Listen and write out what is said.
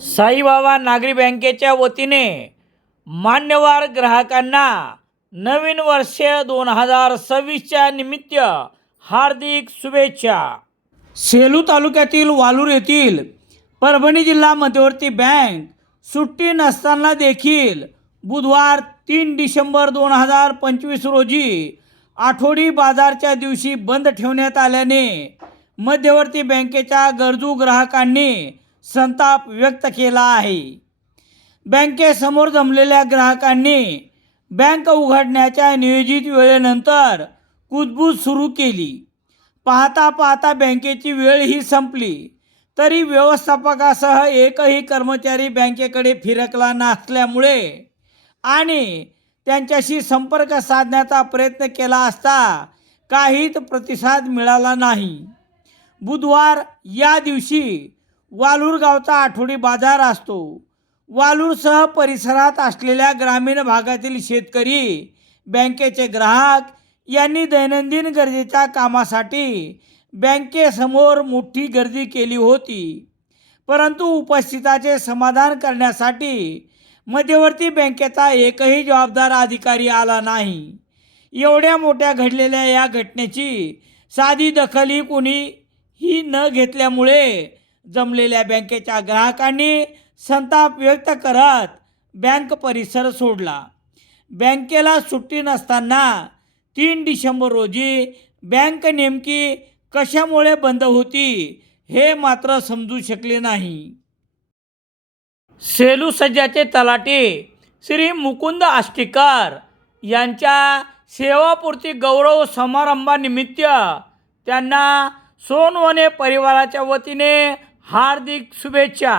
साईबाबा नागरी बँकेच्या वतीने मान्यवर ग्राहकांना नवीन वर्ष दोन हजार सव्वीसच्या निमित्त हार्दिक शुभेच्छा. सेलू तालुक्यातील वालूर येथील परभणी जिल्हा मध्यवर्ती बँक सुट्टी नसताना देखील बुधवार तीन डिसेंबर दोन हजार पंचवीस रोजी आठवडी बाजारच्या दिवशी बंद ठेवण्यात आल्याने मध्यवर्ती बँकेच्या गरजू ग्राहकांनी संताप व्यक्त केला आहे. बँकेसमोर जमलेल्या ग्राहकांनी बँक उघडण्याच्या नियोजित वेळेनंतर कुजबूज सुरू केली. पाहता पाहता बँकेची वेळ ही संपली. तरी व्यवस्थापकासह एकही कर्मचारी बँकेकडे फिरकला नसल्यामुळे आणि त्यांच्याशी संपर्क साधण्याचा प्रयत्न केला असता काहीच प्रतिसाद मिळाला नाही. बुधवार या दिवशी वालूर गावचा आठवडी बाजार असतो. वालूरसह परिसरात असलेल्या ग्रामीण भागातील शेतकरी बँकेचे ग्राहक यांनी दैनंदिन गरजेच्या कामासाठी बँकेसमोर मोठी गर्दी केली होती. परंतु उपस्थिताचे समाधान करण्यासाठी मध्यवर्ती बँकेचा एकही जबाबदार अधिकारी आला नाही. एवढ्या मोठ्या घडलेल्या या घटनेची साधी दखलही कोणी ही न घेतल्यामुळे जमलेल्या बँकेच्या ग्राहकांनी संताप व्यक्त करत बँक परिसर सोडला. बँकेला सुट्टी नसताना तीन डिसेंबर रोजी बँक नेमकी कशामुळे बंद होती हे मात्र समजू शकले नाही. सेलू सज्जाचे तलाटे श्री मुकुंद आष्टीकर यांच्या सेवापूर्ती गौरव समारंभानिमित्त त्यांना सोनवणे परिवाराच्या वतीने हार्दिक शुभेच्छा।